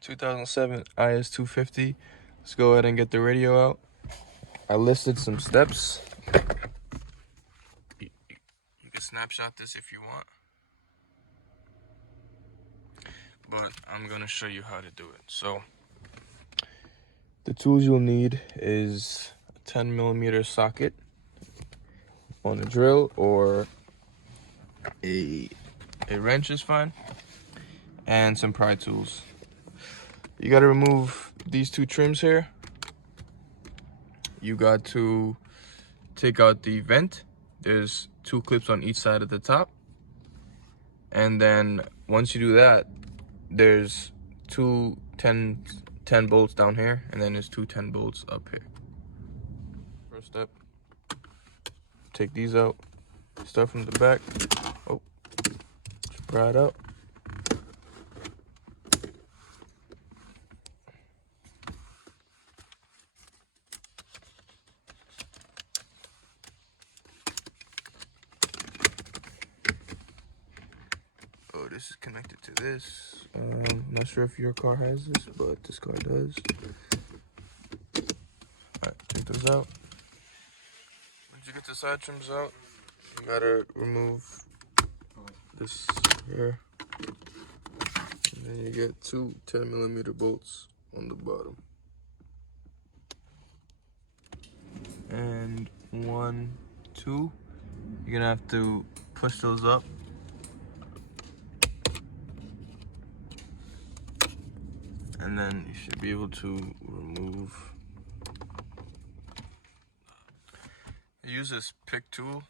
2007 IS250. Let's go ahead and get the radio out. I listed some steps. You can snapshot this if you want, but I'm gonna show you how to do it. So the tools you'll need is a 10mm socket on a drill, or a wrench is fine, and some pry tools. You got to remove these two trims here. You got to take out the vent. There's two clips on each side of the top, and then once you do that, there's two 10 bolts down here, and then there's two 10 bolts up here. First step, take these out. Start from the back. Oh, just pry it out. Oh, this is connected to this. Not sure if your car has this, but this car does. Alright, take those out. Once you get the side trims out, you gotta remove this here. And then you get two 10mm bolts on the bottom. And 1, 2. You're gonna have to push those up. And then you should be able to remove. Use this pick tool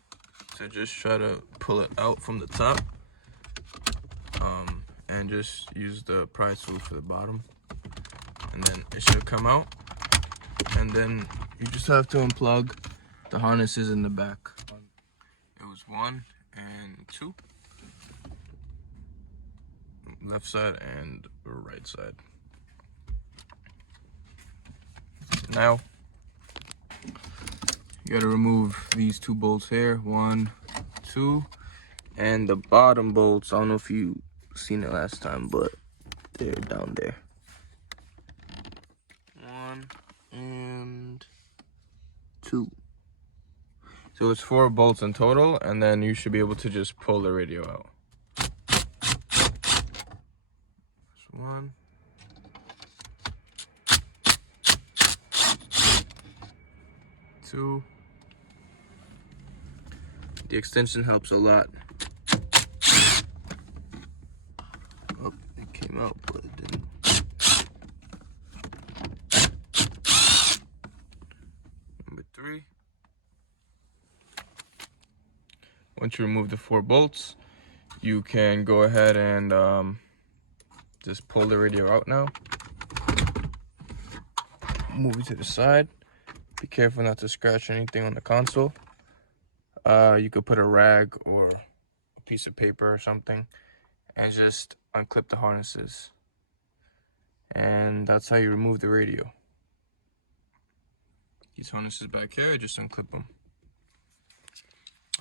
to just try to pull it out from the top, and just use the pry tool for the bottom, and then it should come out. And then you just have to unplug the harnesses in the back. It was 1 and 2, left side and right side. Now you gotta remove these two bolts here, 1, 2, and the bottom bolts. I don't know if you seen it last time, but they're down there. 1 and 2. So it's 4 bolts in total, and then you should be able to just pull the radio out. That's 1. 2. The extension helps a lot. Oh, it came out, but it didn't. Number 3. Once you remove the 4 bolts, you can go ahead and just pull the radio out now. Move it to the side. Be careful not to scratch anything on the console. You could put a rag or a piece of paper or something and just unclip the harnesses. And that's how you remove the radio. These harnesses back here, just unclip them.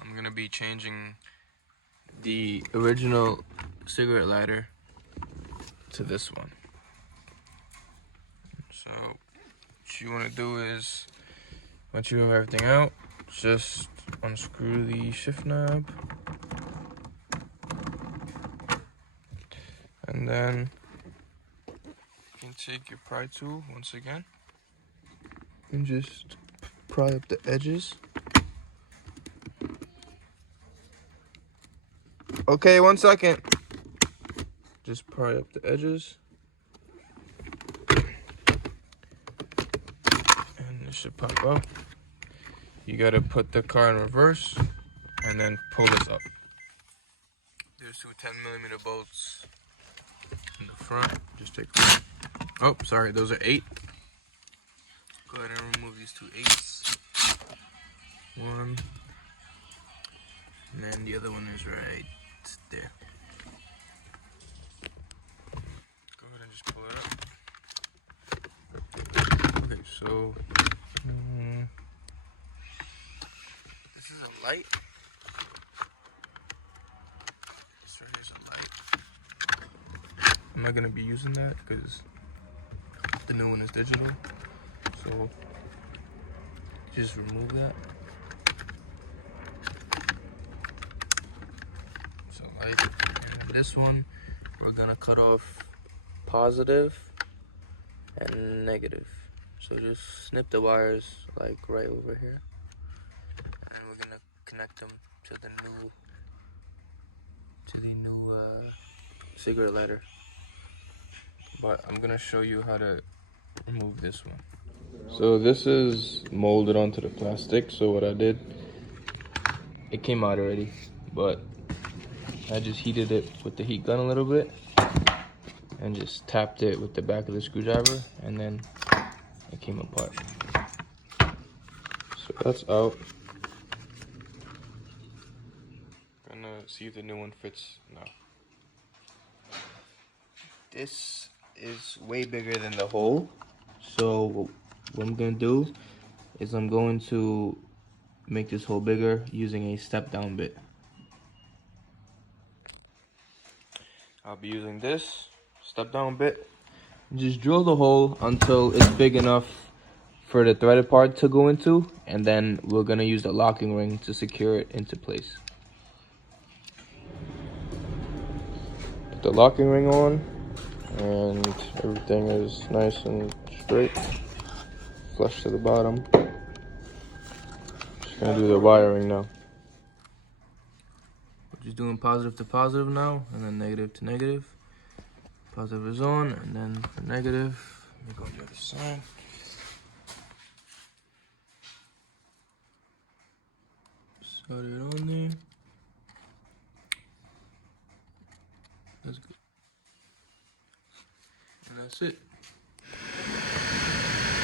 I'm gonna be changing the original cigarette lighter to this one. So what you wanna do is, once you have everything out, just unscrew the shift knob, and then you can take your pry tool once again and just pry up the edges. Okay, 1 second. Just pry up the edges, and it should pop out. You gotta put the car in reverse and then pull this up. There's two 10mm bolts in the front. Just take one. Oh, sorry, those are 8. Go ahead and remove these two 8s. 1. And then the other one is right there. Go ahead and just pull it up. Okay, so this is a light. This right here is a light. I'm not gonna be using that because The new one is digital. So just remove that. So like, and this one, we're gonna cut off positive and negative. So just snip the wires like right over here, and we're gonna connect them to the new cigarette lighter. But I'm gonna show you how to remove this one. So this is molded onto the plastic. So what I did, it came out already, but I just heated it with the heat gun a little bit and just tapped it with the back of the screwdriver, and then it came apart. So that's out. Gonna see if the new one fits now. This is way bigger than the hole. So what I'm gonna do is I'm going to make this hole bigger using a step down bit. I'll be using this step down bit. Just drill the hole until it's big enough for the threaded part to go into, and then we're gonna use the locking ring to secure it into place. Put the locking ring on, and everything is nice and straight, flush to the bottom. Just gonna do the wiring now. We're just doing positive to positive now, and then negative to negative. Positive is on, and then for negative, let me go to the other side. Solder it on there. That's good. And that's it.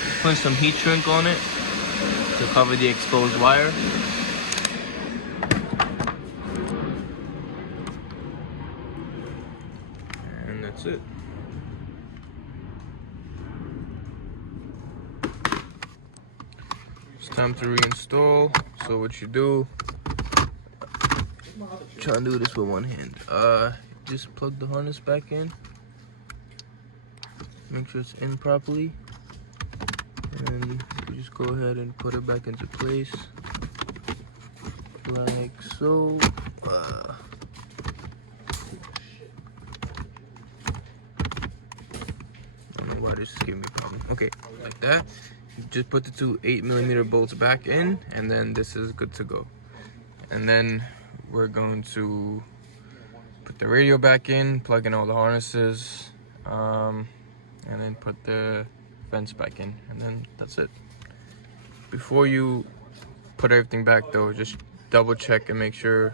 Just put some heat shrink on it to cover the exposed wire. And that's it. It's time to reinstall. So what you do, try and do this with one hand. Just plug the harness back in. Make sure it's in properly. And you just go ahead and put it back into place. Like so. I don't know why this is giving me a problem. Okay, like that. Just put the two 8mm bolts back in, and then this is good to go. And then we're going to put the radio back in, plug in all the harnesses, and then put the fence back in, and then that's it. Before you put everything back though, just double check and make sure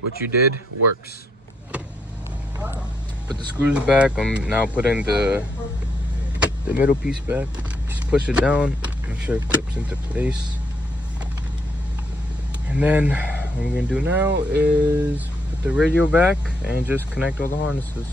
what you did works. Put the screws back. I'm now putting the middle piece back. Just push it down, make sure it clips into place. And then what I'm gonna do now is put the radio back and just connect all the harnesses.